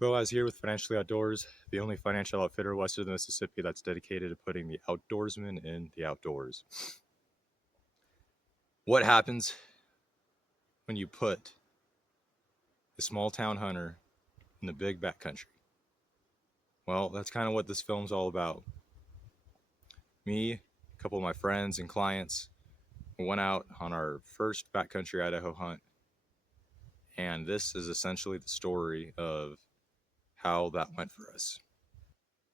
Boaz here with Financially Outdoors, the only financial outfitter west of the Mississippi that's dedicated to putting the outdoorsman in the outdoors. What happens when you put a small town hunter in the big backcountry? Well, that's kind of what this film's all about. Me, a couple of my friends and clients went out on our first backcountry Idaho hunt, and this is essentially the story of how that went for us.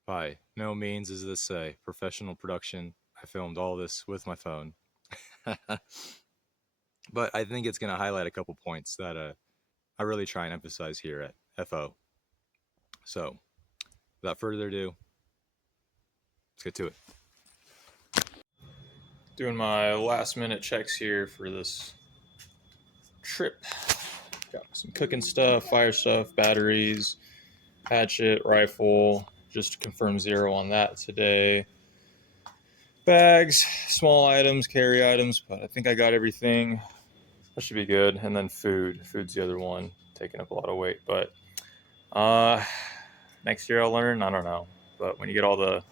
By no means is this a professional production. I filmed all this with my phone. But I think it's going to highlight a couple points that I really try and emphasize here at FO. So, without further ado, let's get to it. Doing my last minute checks here for this trip. Got some cooking stuff, fire stuff, batteries, hatchet, rifle, just to confirm 0 on that today. Bags, small items, carry items, but I think I got everything. That should be good. And then food's the other one, taking up a lot of weight. But next year I'll learn, I don't know. But when you get all the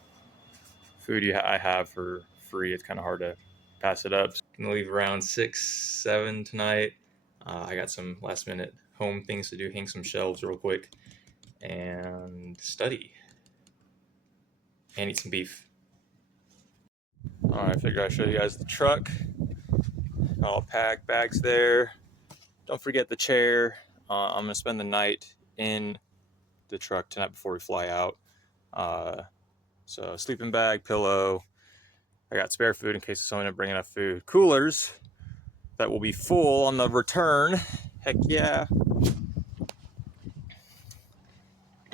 food I have for free, it's kind of hard to pass it up. I'm gonna leave around 6, 7 tonight. I got some last minute home things to do, hang some shelves real quick, and study, and eat some beef. Alright, I figured I'd show you guys the truck. All packed, bags there. Don't forget the chair. I'm gonna spend the night in the truck tonight before we fly out. So sleeping bag, pillow. I got spare food in case someone didn't bring enough food. Coolers that will be full on the return. Heck yeah.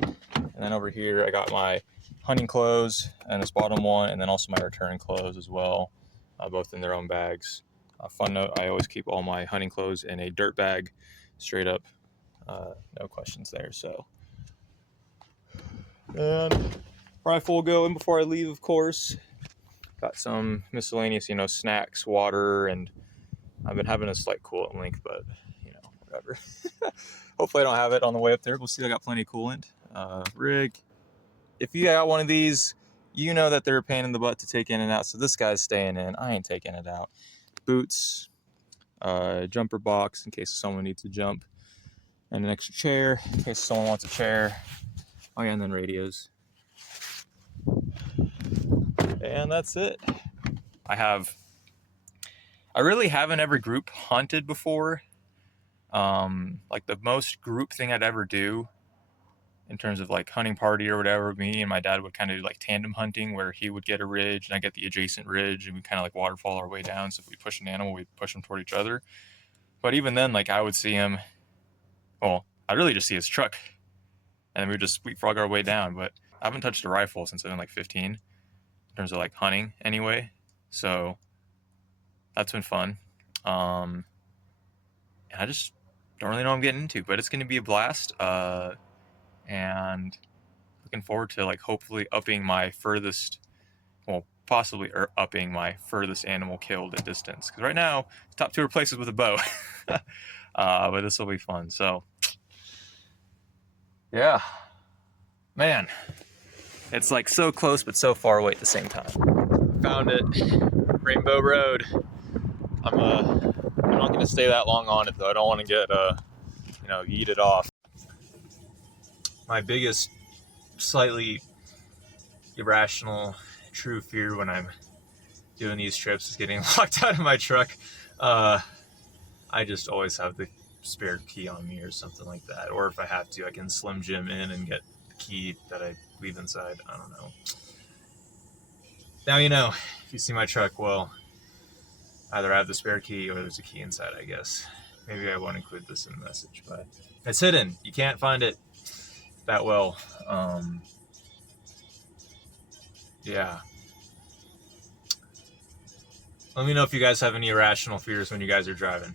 And then over here I got my hunting clothes and this bottom one, and then also my return clothes as well, both in their own bags. Fun note, I always keep all my hunting clothes in a dirt bag, straight up, no questions there. So, and rifle will go in before I leave, of course. Got some miscellaneous, snacks, water, and I've been having a slight coolant leak, but whatever. Hopefully I don't have it on the way up there. We'll see. I got plenty of coolant. Rig. If you got one of these, you know that they're a pain in the butt to take in and out. So this guy's staying in. I ain't taking it out. Boots, jumper box in case someone needs to jump, and an extra chair in case someone wants a chair. Oh yeah, and then radios. And that's it. I really haven't ever group hunted before. Like the most group thing I'd ever do in terms of like hunting party or whatever, me and my dad would kind of do like tandem hunting where he would get a ridge and I get the adjacent ridge, and we kind of like waterfall our way down. So if we push an animal, we'd push him toward each other. But even then, like I would see him, well, I'd really just see his truck, and then we would just leapfrog our way down. But I haven't touched a rifle since I've been like 15 in terms of like hunting anyway. So that's been fun. And I just don't really know what I'm getting into, but it's going to be a blast. And looking forward to like hopefully upping my furthest, well, possibly upping my furthest animal killed at distance. Because right now, top 2 are places with a bow. But this will be fun. So, yeah, man, it's like so close but so far away at the same time. Found it, Rainbow Road. I'm not going to stay that long on it though. I don't want to get yeeted off. My biggest, slightly irrational, true fear when I'm doing these trips is getting locked out of my truck. I just always have the spare key on me or something like that. Or if I have to, I can Slim Jim in and get the key that I leave inside. I don't know. Now if you see my truck, well, either I have the spare key or there's a key inside, I guess. Maybe I won't include this in the message, but it's hidden. You can't find it that well. Yeah. Let me know if you guys have any irrational fears when you guys are driving,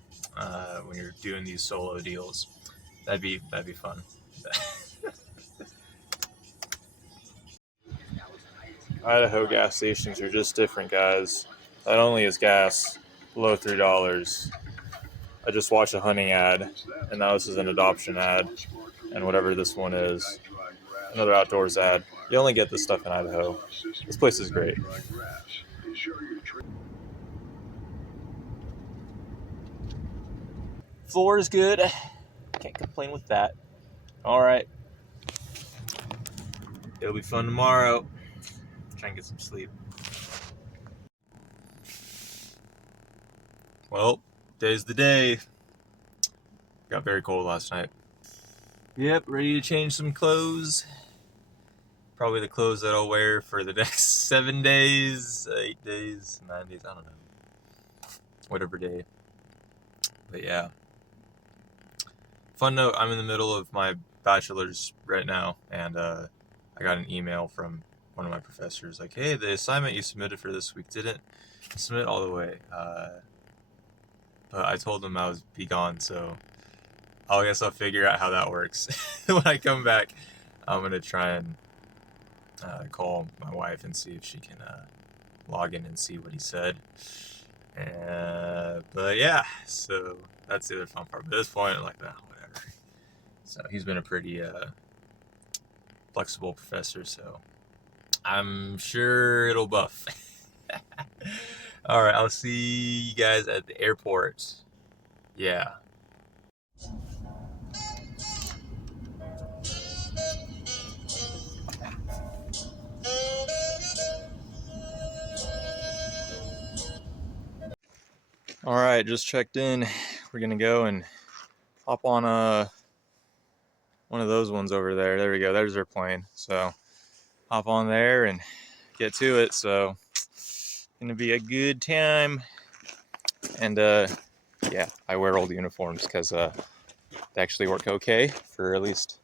when you're doing these solo deals. That'd be fun. Idaho gas stations are just different, guys. Not only is gas below $3, I just watched a hunting ad, and now this is an adoption ad, and whatever this one is. Another outdoors ad. You only get this stuff in Idaho. This place is great. Floor is good. Can't complain with that. All right. It'll be fun tomorrow. Try and get some sleep. Well, today's the day. Got very cold last night. Yep, ready to change some clothes. Probably the clothes that I'll wear for the next 7 days, 8 days, 9 days, I don't know. Whatever day. But yeah. Fun note, I'm in the middle of my bachelor's right now, and I got an email from one of my professors like, hey, the assignment you submitted for this week didn't submit all the way. But I told him I was be gone, so I guess I'll figure out how that works. When I come back, I'm going to try and call my wife and see if she can log in and see what he said. But yeah, so that's the other fun part. But at this point, I'm like, nah, whatever. So he's been a pretty flexible professor, so I'm sure it'll buff. All right, I'll see you guys at the airport. Yeah. All right, just checked in. We're gonna go and hop on one of those ones over there. There we go. There's our plane. So hop on there and get to it. So gonna be a good time. And yeah, I wear old uniforms because they actually work okay for at least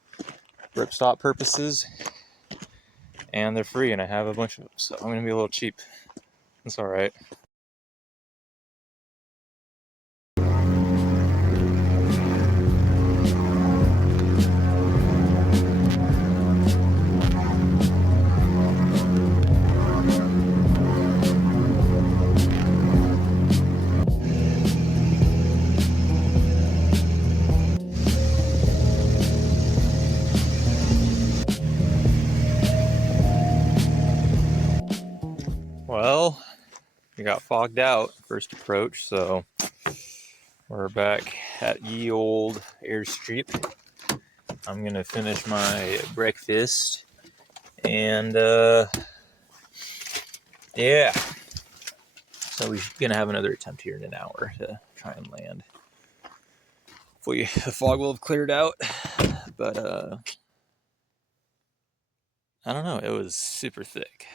ripstop purposes, and they're free, and I have a bunch of them, so I'm gonna be a little cheap. That's all right. Well, we got fogged out first approach, so we're back at ye old airstrip. I'm gonna finish my breakfast, and yeah, so we're gonna have another attempt here in an hour to try and land. Hopefully the fog will have cleared out, but I don't know, it was super thick.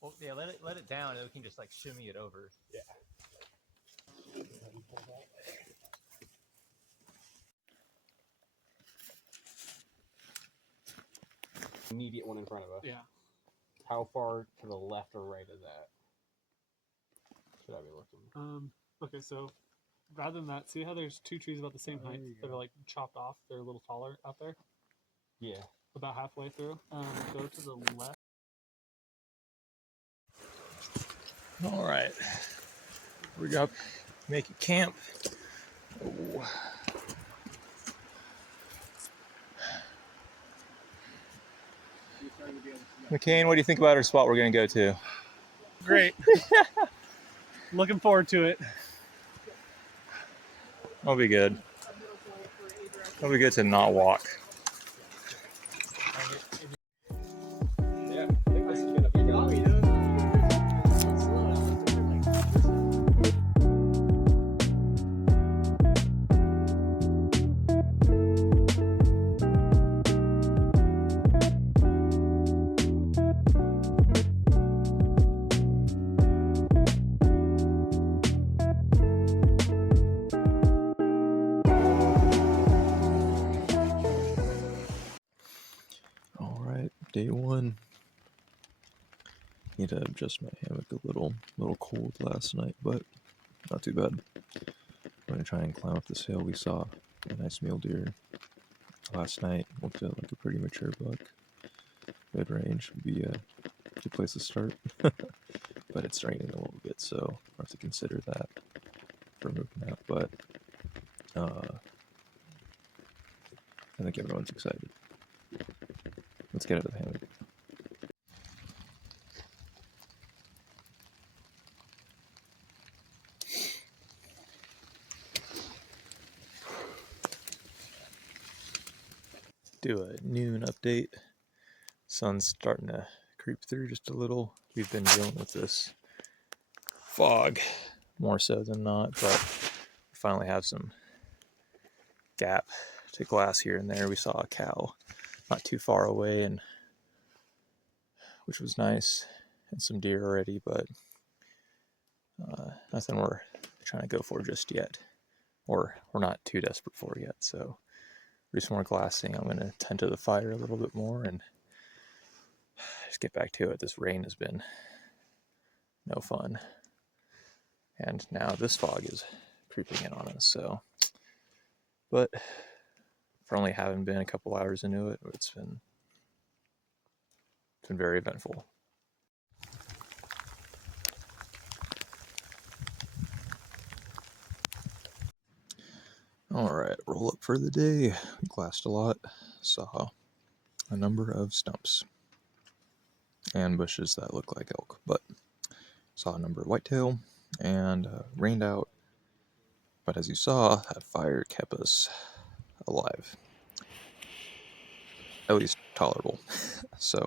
Well, yeah, let it down, and we can just like shimmy it over. Yeah. Immediate one in front of us. Yeah. How far to the left or right is that? Should I be looking? Okay, so rather than that, see how there's two trees about the same height that are like chopped off? They're a little taller out there. Yeah. About halfway through. Go to the left. All right. We're gonna make it camp. Oh. McCain, what do you think about our spot we're gonna go to? Great. Looking forward to it. It'll be good. It'll be good to not walk. All right, day one. Need to adjust my hammock a little cold last night, but not too bad. I'm gonna try and climb up this hill. We saw a nice mule deer last night. Looked like a pretty mature buck. Mid range would be a good place to start. But it's raining a little bit, so I'll have to consider that for moving out. But I think everyone's excited. Let's get out of the hammock. Do a noon update. Sun's starting to creep through just a little. We've been dealing with this fog more so than not, but we finally have some gap to glass here and there. We saw a cow not too far away, and which was nice, and some deer already, but nothing we're trying to go for just yet, or we're not too desperate for yet. So do some more glassing. I'm going to tend to the fire a little bit more and just get back to it. This rain has been no fun, and now this fog is creeping in on us. So, but for only having been a couple hours into it, it's been very eventful. All right, roll up for the day. We glassed a lot, saw a number of stumps and bushes that look like elk, but saw a number of whitetail and rained out. But as you saw, that fire kept us alive, at least tolerable. So,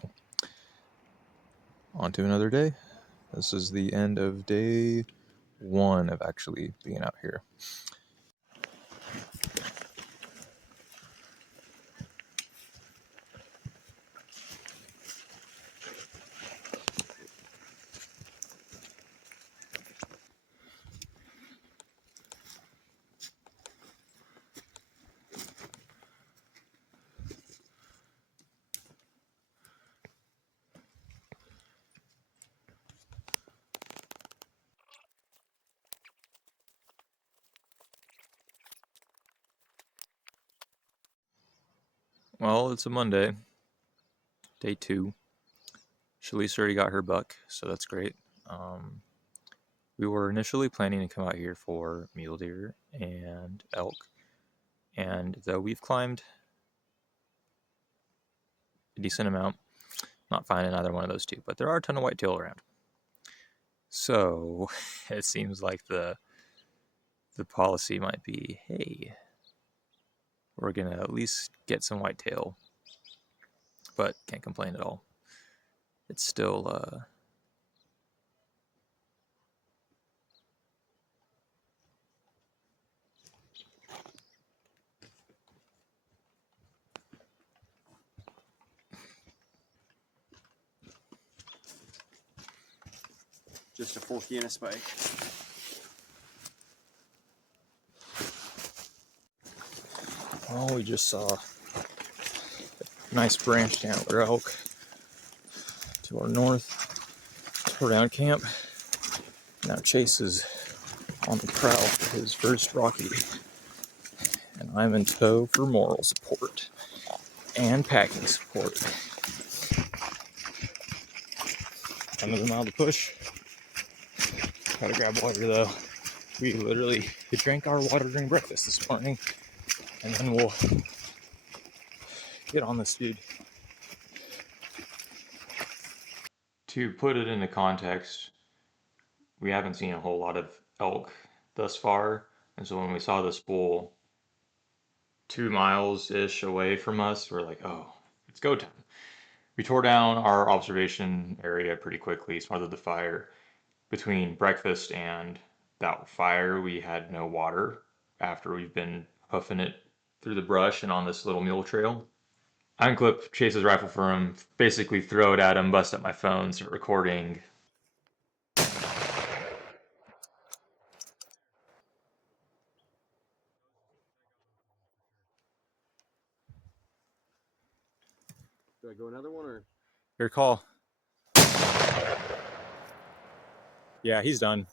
on to another day. This is the end of day one of actually being out here. Well, it's a Monday, day two. Shalise already got her buck, so that's great. We were initially planning to come out here for mule deer and elk, and though we've climbed a decent amount, not finding either one of those two, but there are a ton of whitetail around. So it seems like the policy might be, hey, we're gonna at least get some whitetail, but can't complain at all. It's still just a forky and a spike. well, we just saw a nice branch antler elk to our north. Tore down camp. Now Chase is on the prowl for his first Rocky, and I'm in tow for moral support and packing support. Under the mile to push. Gotta grab water though. We literally drank our water during breakfast this morning, and then we'll get on this dude. To put it into context, we haven't seen a whole lot of elk thus far, and so when we saw this bull 2 miles-ish away from us, we're like, oh, it's go time. We tore down our observation area pretty quickly, smothered the fire. Between breakfast and that fire, we had no water after we've been puffing it through the brush and on this little mule trail. I unclip Chase's rifle for him, basically throw it at him, bust up my phone, start recording. Do I go another one or? Your call. Yeah, he's done.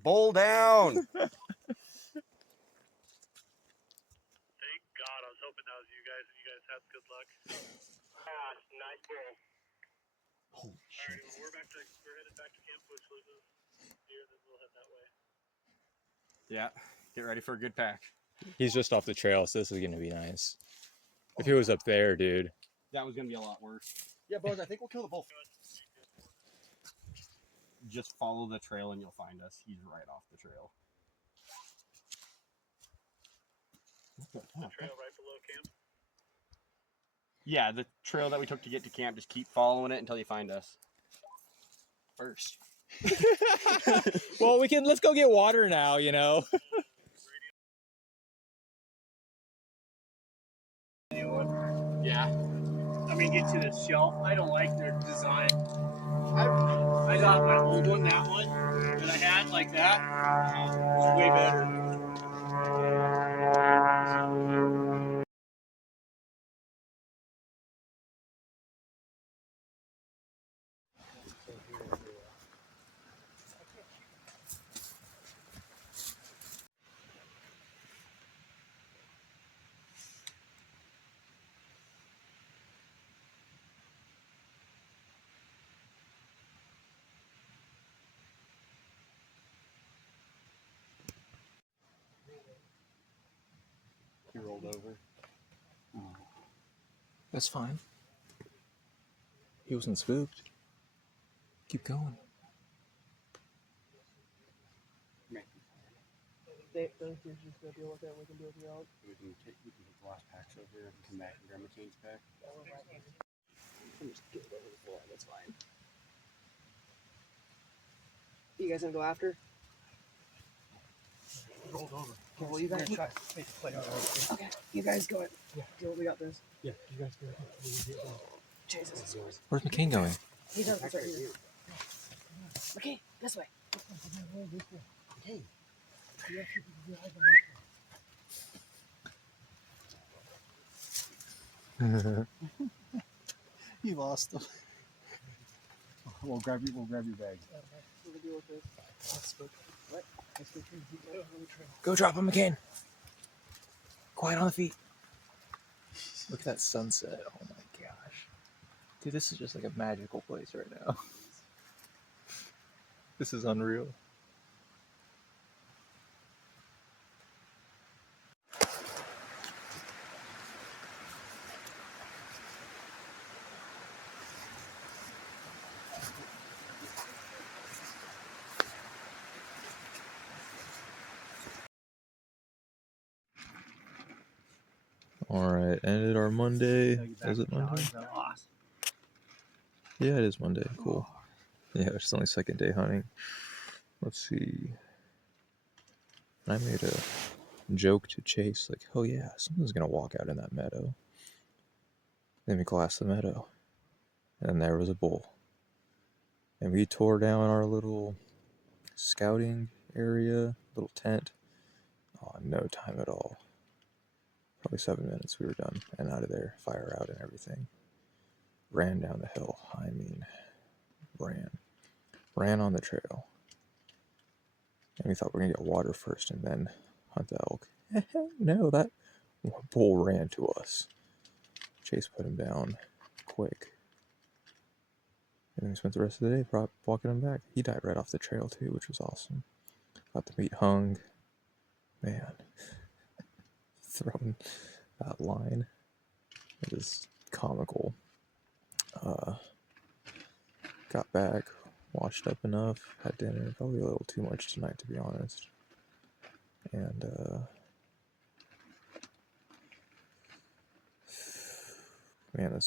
Bull down! Thank God, I was hoping that was you guys, and you guys had good luck. Nice bull. Holy shit. Alright, well, we're headed back to camp, which loses here, then we'll head that way. Yeah, get ready for a good pack. He's just off the trail, so this is gonna be nice. If he was up there, dude. That was gonna be a lot worse. Yeah, boys, I think we'll kill the bull. Just follow the trail and you'll find us. He's right off the trail. The trail right below camp? Yeah, the trail that we took to get to camp, just keep following it until you find us. First. Well, let's go get water now, you know. Yeah. I mean, get to the shelf. I don't like their design. I thought my old one, that one that I had like that, was way better. He rolled over. That's fine. He wasn't spooked. Keep going. Those kids just go deal with it. We can deal with the elk. We can take the last packs over and come back and grab McCain's pack. Just get it over the floor. That's fine. You guys gonna go after? Rolled over. Okay, well, you guys try. Okay, you guys go ahead. Yeah. We got this. Yeah, you guys go ahead. Jesus is yours. Where's McCain going? He's over there. Okay, this way. Hey. He lost them. We'll grab your bag. We'll deal with this. What? Go drop him, McCain. Quiet on the feet. Look at that sunset. Oh my gosh. Dude, this is just like a magical place right now. This is unreal. Alright, ended our Monday. Is it Monday? Yeah, it is Monday. Cool. Yeah, it's only second day hunting. Let's see. I made a joke to Chase, like, oh yeah, someone's gonna walk out in that meadow. Then we glassed the meadow. And there was a bull. And we tore down our little scouting area, little tent. Oh, in no time at all. Probably 7 minutes we were done and out of there, fire out and everything. Ran down the hill. I mean, ran on the trail. And we thought we were gonna get water first and then hunt the elk. No, that bull ran to us. Chase put him down quick. And then we spent the rest of the day walking him back. He died right off the trail too, which was awesome. Got the meat hung. Man, throwing that line, it was comical. Got back, washed up enough, had dinner. Probably a little too much tonight, to be honest. And man, the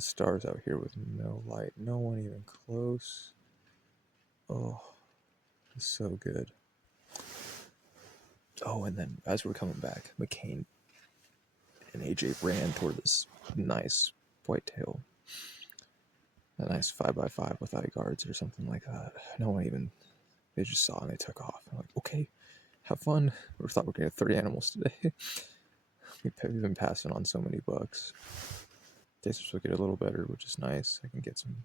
stars out here with no light, no one even close. Oh, it's so good. Oh, and then as we're coming back, McCain and AJ ran toward this nice whitetail, a nice 5x5 with eye guards or something like that. No one even, they just saw and they took off. I'm like, okay, have fun. We thought we were gonna get 30 animals today. We've been passing on so many bucks. Days are supposed to get a little better, which is nice. I can get some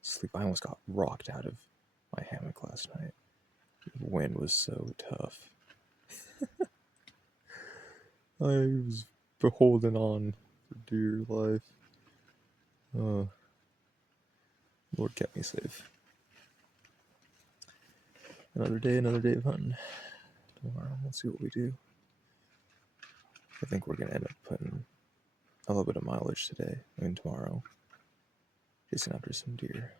sleep. I almost got rocked out of my hammock last night. The wind was so tough. I was holding on for dear life. Lord kept me safe. Another day of hunting. Tomorrow, we'll see what we do. I think we're gonna end up putting a little bit of mileage today and tomorrow, chasing after some deer.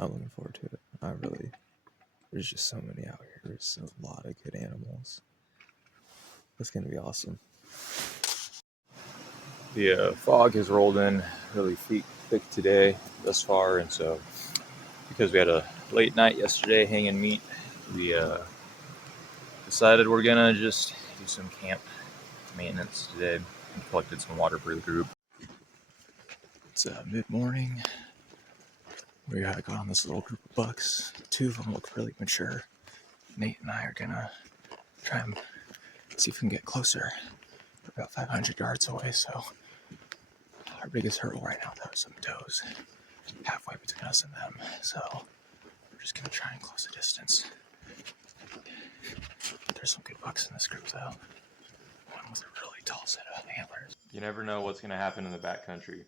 I'm looking forward to it. There's just so many out here. There's a lot of good animals. It's gonna be awesome. The fog has rolled in really thick today thus far, and so because we had a late night yesterday hanging meat, we decided we're gonna just do some camp maintenance today. We collected some water for the group. It's mid-morning. We got on this little group of bucks. 2 of them look really mature. Nate and I are gonna try and see if we can get closer. We're about 500 yards away, so our biggest hurdle right now though is some does halfway between us and them. So we're just gonna try and close the distance. There's some good bucks in this group though. One with a really tall set of antlers. You never know what's gonna happen in the backcountry.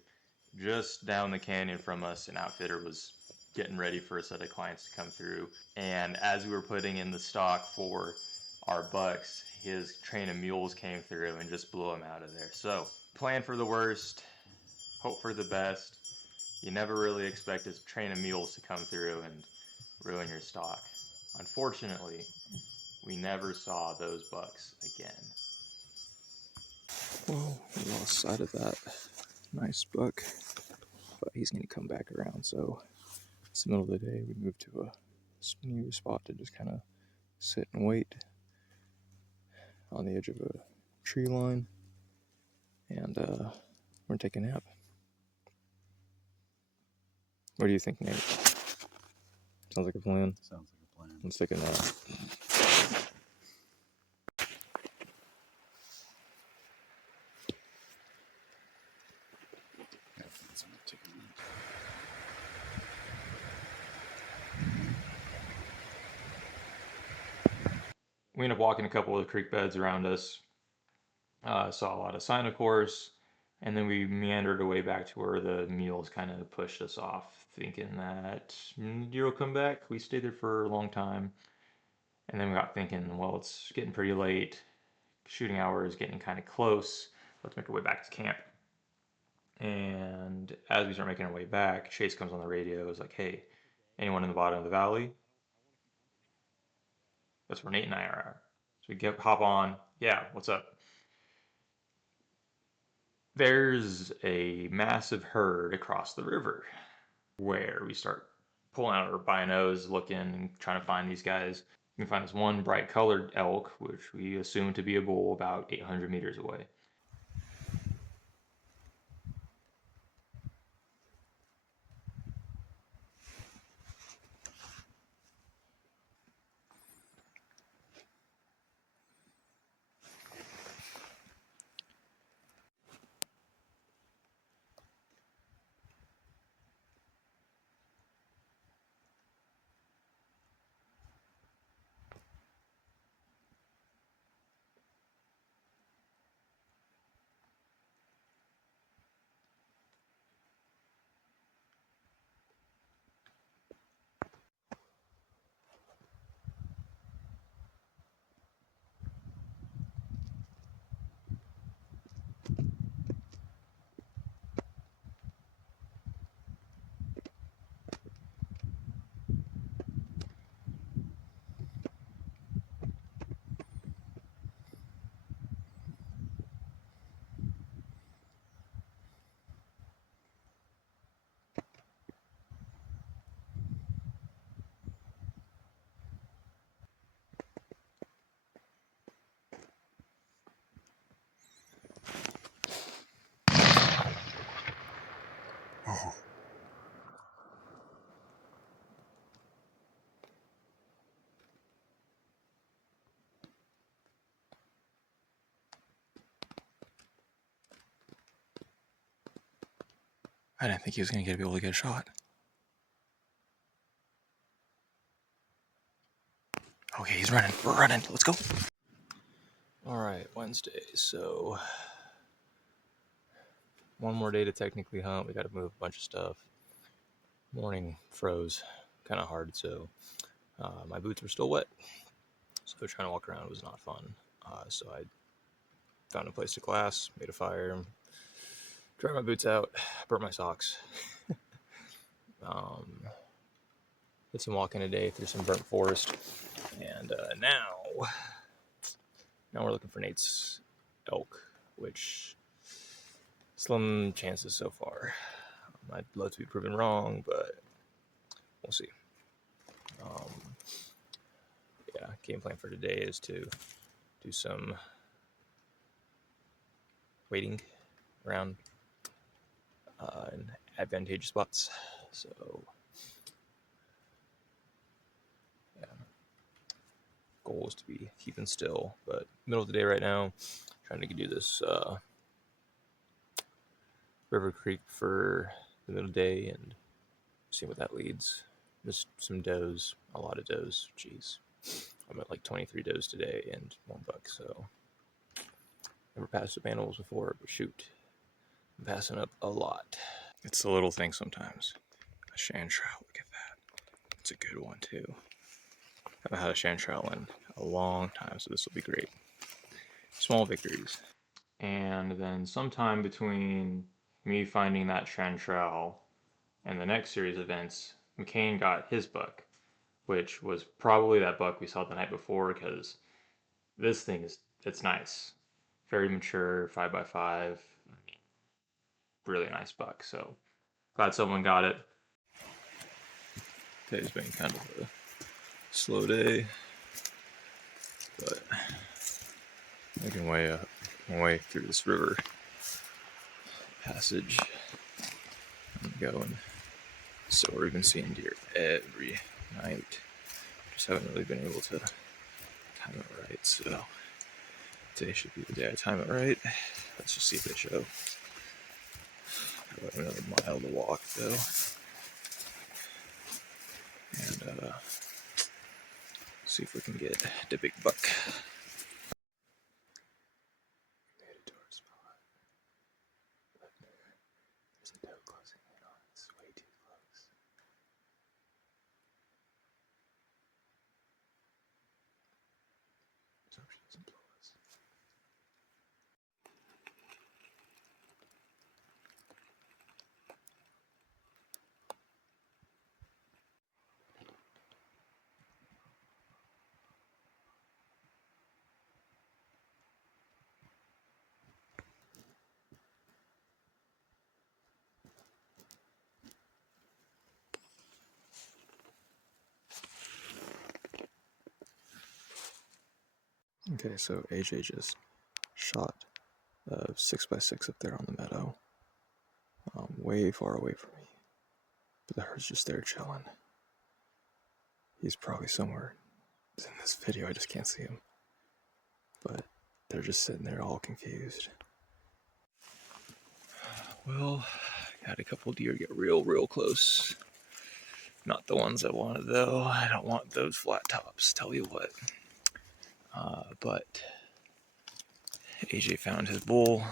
Just down the canyon from us, an outfitter was getting ready for a set of clients to come through. And as we were putting in the stock for our bucks, his train of mules came through and just blew him out of there. So plan for the worst, hope for the best. You never really expect a train of mules to come through and ruin your stock. Unfortunately, we never saw those bucks again. Well, we lost sight of that nice buck, but he's going to come back around. So it's the middle of the day. We moved to a new spot to just kind of sit and wait on the edge of a tree line, and we're going to take a nap. What do you think, Nate? Sounds like a plan? Sounds like a plan. Let's take a nap. Yeah, that's gonna take a minute. We ended up walking a couple of the creek beds around us. Saw a lot of sinocores, and then we meandered our way back to where the mules kind of pushed us off, thinking that deer will come back. We stayed there for a long time, and then we got thinking, well, it's getting pretty late. Shooting hour is getting kind of close. Let's make our way back to camp. And as we start making our way back, Chase comes on the radio. It's like, hey, anyone in the bottom of the valley? That's where Nate and I are. So we hop on. Yeah, what's up? There's a massive herd across the river, where we start pulling out our binos, looking and trying to find these guys. We find this one bright colored elk, which we assume to be a bull, about 800 meters away. I didn't think he was going to be able to get a shot. Okay, he's running. We're running. Let's go. All right, Wednesday. So one more day to technically hunt. We got to move a bunch of stuff. Morning froze kind of hard, so my boots were still wet. So trying to walk around was not fun. So I found a place to glass, made a fire, dried my boots out, burnt my socks. Did some walking today through some burnt forest, and now we're looking for Nate's elk, which slim chances so far. I'd love to be proven wrong, but we'll see. Yeah, game plan for today is to do some waiting around in advantageous spots. So yeah, goal is to be keeping still, but middle of the day right now, trying to do this River Creek for the middle of the day and see what that leads. Just some does, a lot of does. Jeez, I'm at like 23 does today and 1 buck, so never passed up animals before, but shoot, I'm passing up a lot. It's the little thing sometimes. A sand trout, look at that. It's a good one too. I haven't had a sand trout in a long time, so this will be great. Small victories. And then sometime between me finding that chanterelle and the next series of events, McCain got his buck, which was probably that buck we saw the night before, because this thing it's nice. Very mature, 5x5. Really nice buck, so glad someone got it. Today's been kind of a slow day, but making my way through this river passage. I'm going. So we've been seeing deer every night. Just haven't really been able to time it right. So today should be the day I time it right. Let's just see if they show. Got another mile to walk though, and see if we can get the big buck. Made it to our spot, but there's a doe closing in on us, way too close. So she doesn't blow us. Okay, so AJ just shot a 6x6 up there on the meadow, way far away from me. But the herd's just there chilling. He's probably somewhere in this video, I just can't see him. But they're just sitting there all confused. Well, had a couple deer get real close. Not the ones I wanted though. I don't want those flat tops, tell you what. But AJ found his bull,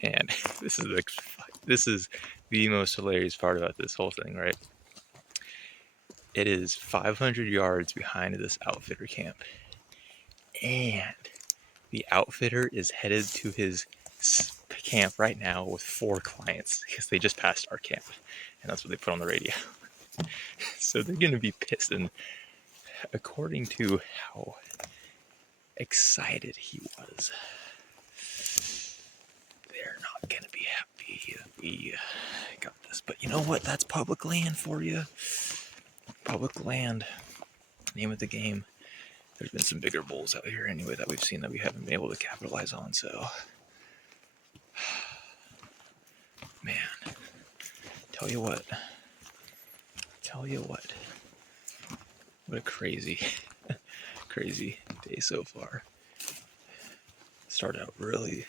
and this is the most hilarious part about this whole thing, right? It is 500 yards behind this outfitter camp, and the outfitter is headed to his camp right now with 4 clients because they just passed our camp, and that's what they put on the radio. So they're gonna be pissed, and according to how excited he was, they're not gonna be happy that we got this. But you know what? That's public land for you. Public land. Name of the game. There's been some bigger bulls out here anyway that we've seen that we haven't been able to capitalize on, so man, tell you what, what a crazy day so far. Started out really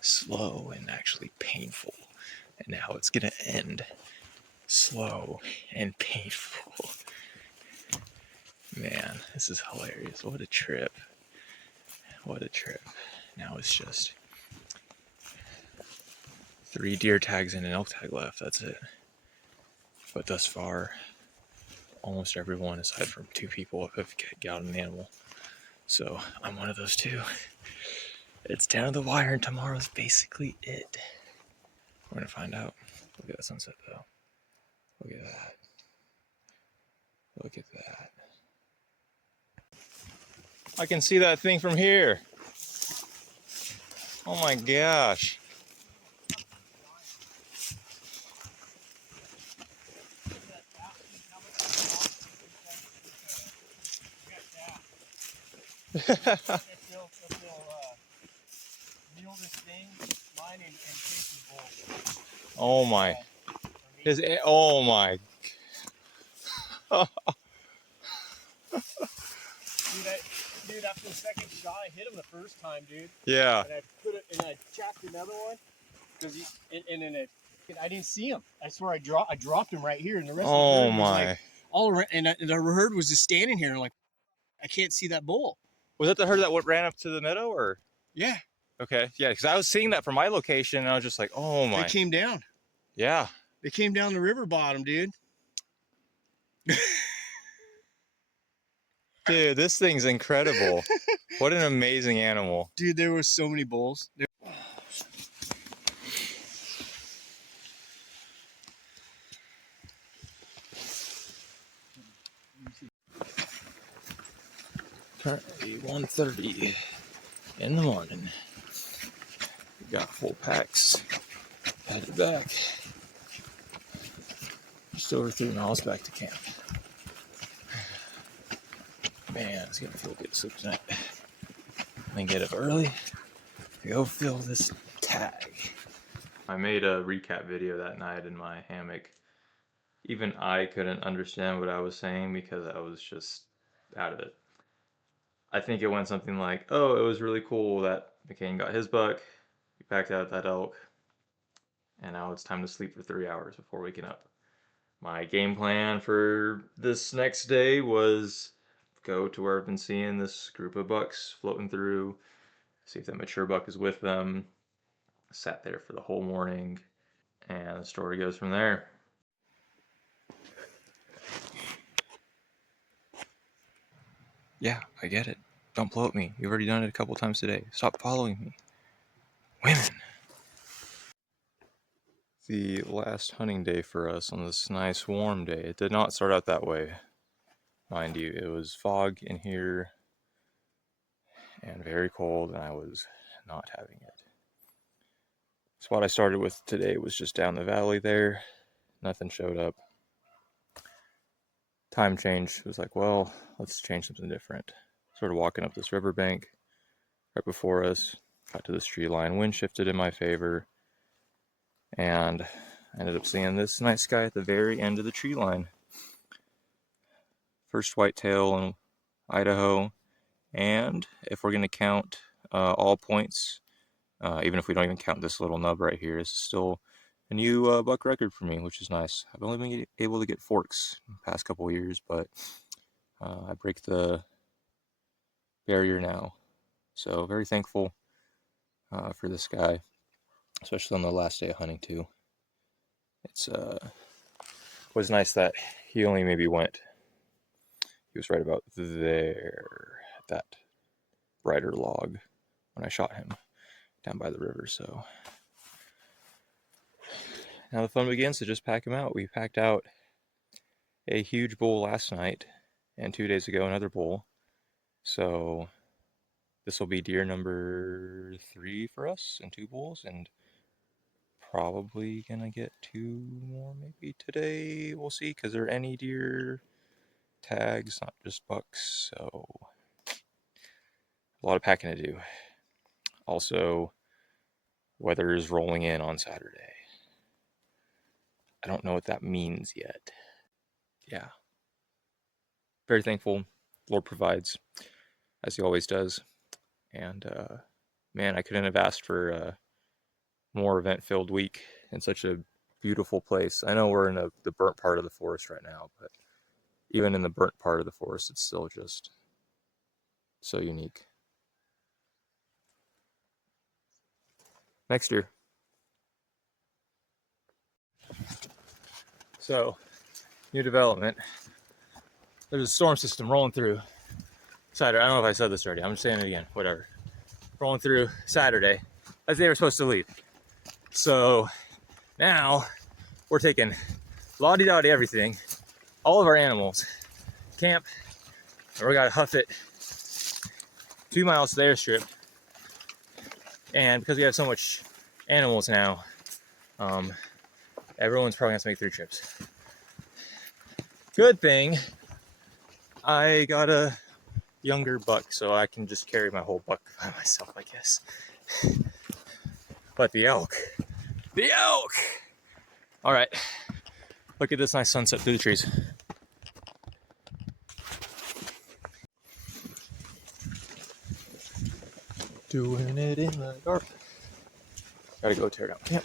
slow and actually painful, and now it's gonna end slow and painful. Man, this is hilarious. What a trip. Now it's just 3 deer tags and an elk tag left. That's it. But thus far, almost everyone, aside from 2 people, have got an animal. So I'm one of those 2. It's down to the wire, and tomorrow's basically it. We're gonna find out. Look at that sunset, though. Look at that. Look at that. I can see that thing from here. Oh my gosh. Oh my. Oh my. Dude, after the second shot, I hit him the first time, dude. Yeah. And I put it, and I tracked another one, I didn't see him. I swear I dropped him right here, and the rest of the Oh herd was my. like all around, and the herd was just standing here, and I'm like, I can't see that bull. Was that the herd that ran up to the meadow, or? Yeah. Okay, yeah, because I was seeing that from my location, and I was just like, oh my. They came down. Yeah. They came down the river bottom, dude. Dude, this thing's incredible. What an amazing animal. Dude, there were so many bulls. Currently 1:30 in the morning. We got full packs. Headed back. Just over 3 miles back to camp. Man, it's gonna feel good to sleep tonight. And get up early to go fill this tag. I made a recap video that night in my hammock. Even I couldn't understand what I was saying because I was just out of it. I think it went something like, oh, it was really cool that McCain got his buck, he packed out that elk, and now it's time to sleep for 3 hours before waking up. My game plan for this next day was go to where I've been seeing this group of bucks floating through, see if that mature buck is with them. Sat there for the whole morning, and the story goes from there. Yeah, I get it. Don't blow at me. You've already done it a couple times today. Stop following me. Women! The last hunting day for us on this nice warm day. It did not start out that way. Mind you, it was fog in here and very cold, and I was not having it. So what I started with today was just down the valley there. Nothing showed up. Time change. It was like, well, let's change something different. Started walking up this riverbank right before us. Got to this tree line. Wind shifted in my favor. And I ended up seeing this nice guy at the very end of the tree line. First whitetail in Idaho. And if we're going to count all points, even if we don't even count this little nub right here, it's still a new buck record for me, which is nice. I've only been able to get forks in the past couple of years, but I break the barrier now. So very thankful for this guy, especially on the last day of hunting too. It's was nice that he only maybe went, he was right about there, at that brighter log when I shot him. down by the river. So now the fun begins to just pack them out. We packed out a huge bull last night, and 2 days ago another bull. So this will be deer number 3 for us, and 2 bulls, and probably gonna get 2 more maybe today. We'll see, because they're any deer tags, not just bucks. So a lot of packing to do. Also, weather is rolling in on Saturday. I don't know what that means yet. Yeah. Very thankful. Lord provides, as he always does. And man, I couldn't have asked for a more event-filled week in such a beautiful place. I know we're in the burnt part of the forest right now, but even in the burnt part of the forest, it's still just so unique. Next year. So, new development. There's a storm system rolling through Saturday. I don't know if I said this already. I'm just saying it again. Whatever. Rolling through Saturday as they were supposed to leave. So now we're taking la-di-da-di everything, all of our animals, camp, and we gotta huff it 2 miles to the airstrip. And because we have so much animals now, everyone's probably gonna have to make 3 trips. Good thing I got a younger buck, so I can just carry my whole buck by myself, I guess. But the elk! All right, look at this nice sunset through the trees. Doing it in the dark. Gotta go tear down camp.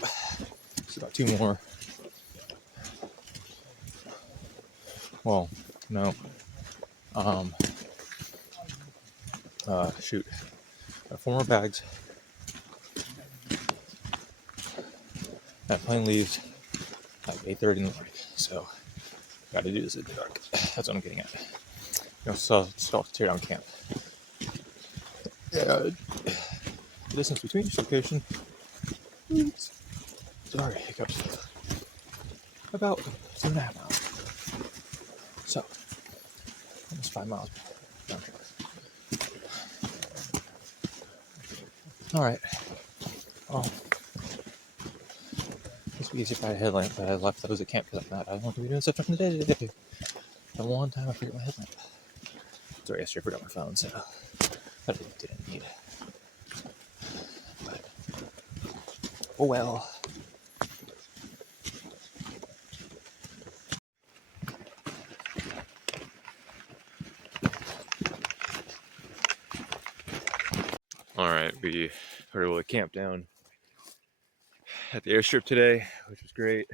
It's about 2 more. Well, no. Shoot. Got 4 more bags. That plane leaves like 8:30 in the morning, so gotta do this in the dark. That's what I'm getting at. You know, still tear down camp. Yeah, the distance between each location. Sorry, hiccups. About 2.5 miles. So, almost 5 miles. All right. Well, this would be easy if I had a headlamp, but I left those at camp because I'm not. I don't want to be doing stuff during the day. The one time I forget my headlamp. Sorry, yesterday I forgot my phone, so I didn't need it. But, oh well. All right, we were able to camp down at the airstrip today, which was great.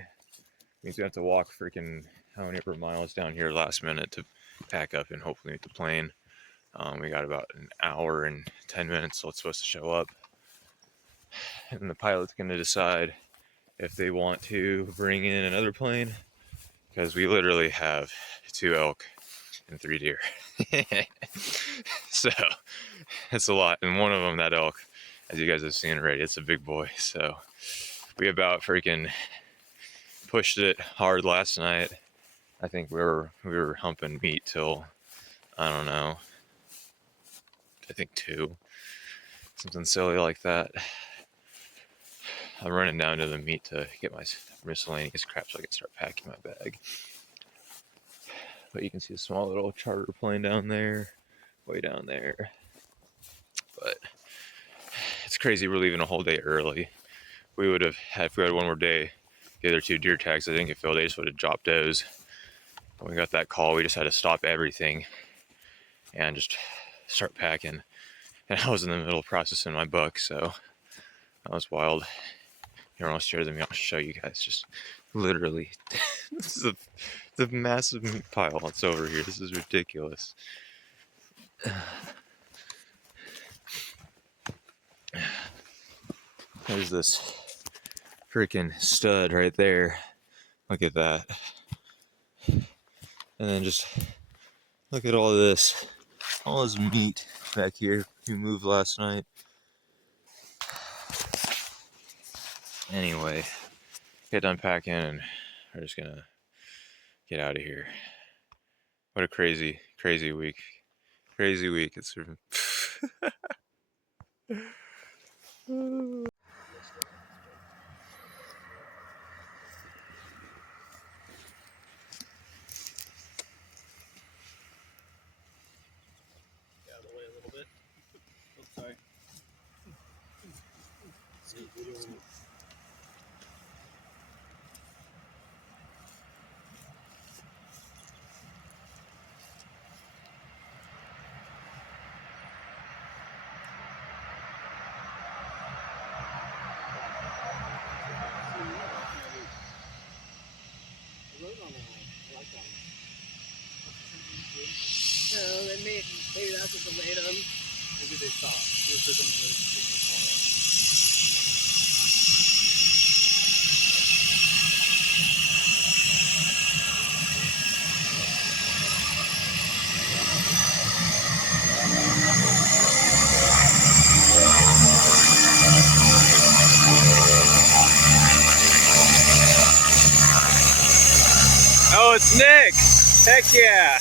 Means we have to walk freaking how many ever miles down here last minute to pack up and hopefully make the plane. We got about an hour and 10 minutes till it's supposed to show up. And the pilot's gonna decide if they want to bring in another plane, because we literally have 2 elk and 3 deer. So it's a lot. And one of them, that elk, as you guys have seen already, it's a big boy. So we about freaking pushed it hard last night. I think we were humping meat till, I don't know, I think 2, something silly like that. I'm running down to the meat to get my miscellaneous crap so I can start packing my bag. But you can see a small little charter plane down there, way down there. But it's crazy we're leaving a whole day early. We would have had, if we had one more day, the other 2 deer tags I didn't get filled, they just would have dropped those. When we got that call, we just had to stop everything and just start packing. And I was in the middle of processing my buck, so that was wild. Here, I'll share them. I'll show you guys. Just literally, this is the massive meat pile that's over here. This is ridiculous. There's this freaking stud right there. Look at that. And then just look at all this. All this meat back here you moved last night. Anyway, get done packing and we're just gonna get out of here. What a crazy, crazy week. Crazy week. It's Get out of the way a little bit. Oh, sorry. Maybe that's what delayed them. Maybe they thought it was something really Oh, it's Nick! Heck yeah!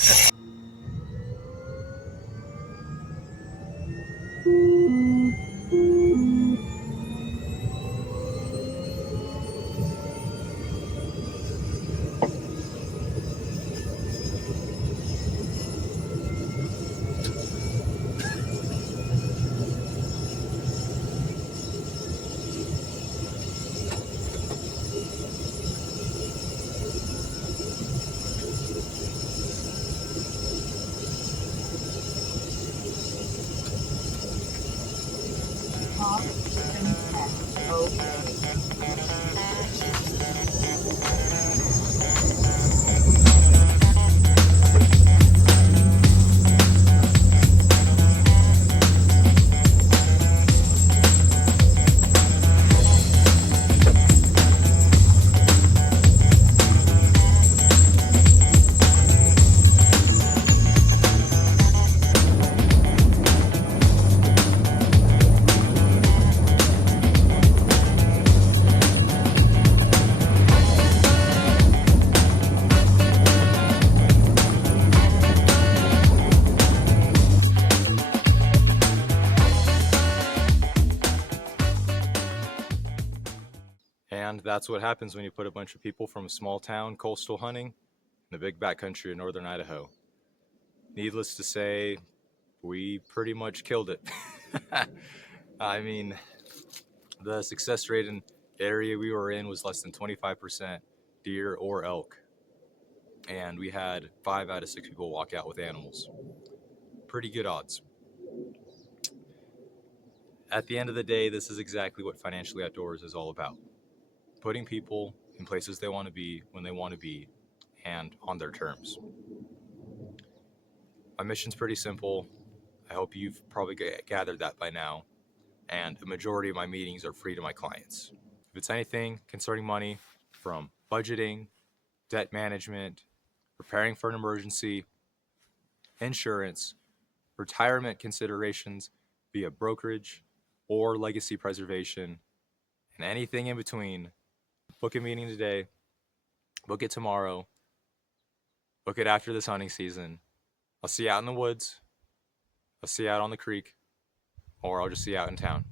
And that's what happens when you put a bunch of people from a small town coastal hunting in the big backcountry of Northern Idaho. Needless to say, we pretty much killed it. I mean, the success rate in the area we were in was less than 25% deer or elk. And we had 5 out of 6 people walk out with animals. Pretty good odds. At the end of the day, this is exactly what Financially Outdoors is all about. Putting people in places they want to be, when they want to be, and on their terms. My mission's pretty simple. I hope you've probably gathered that by now. And a majority of my meetings are free to my clients. If it's anything concerning money, from budgeting, debt management, preparing for an emergency, insurance, retirement considerations via brokerage or legacy preservation, and anything in between, book a meeting today, book it tomorrow, book it after this hunting season. I'll see you out in the woods, I'll see you out on the creek, or I'll just see you out in town.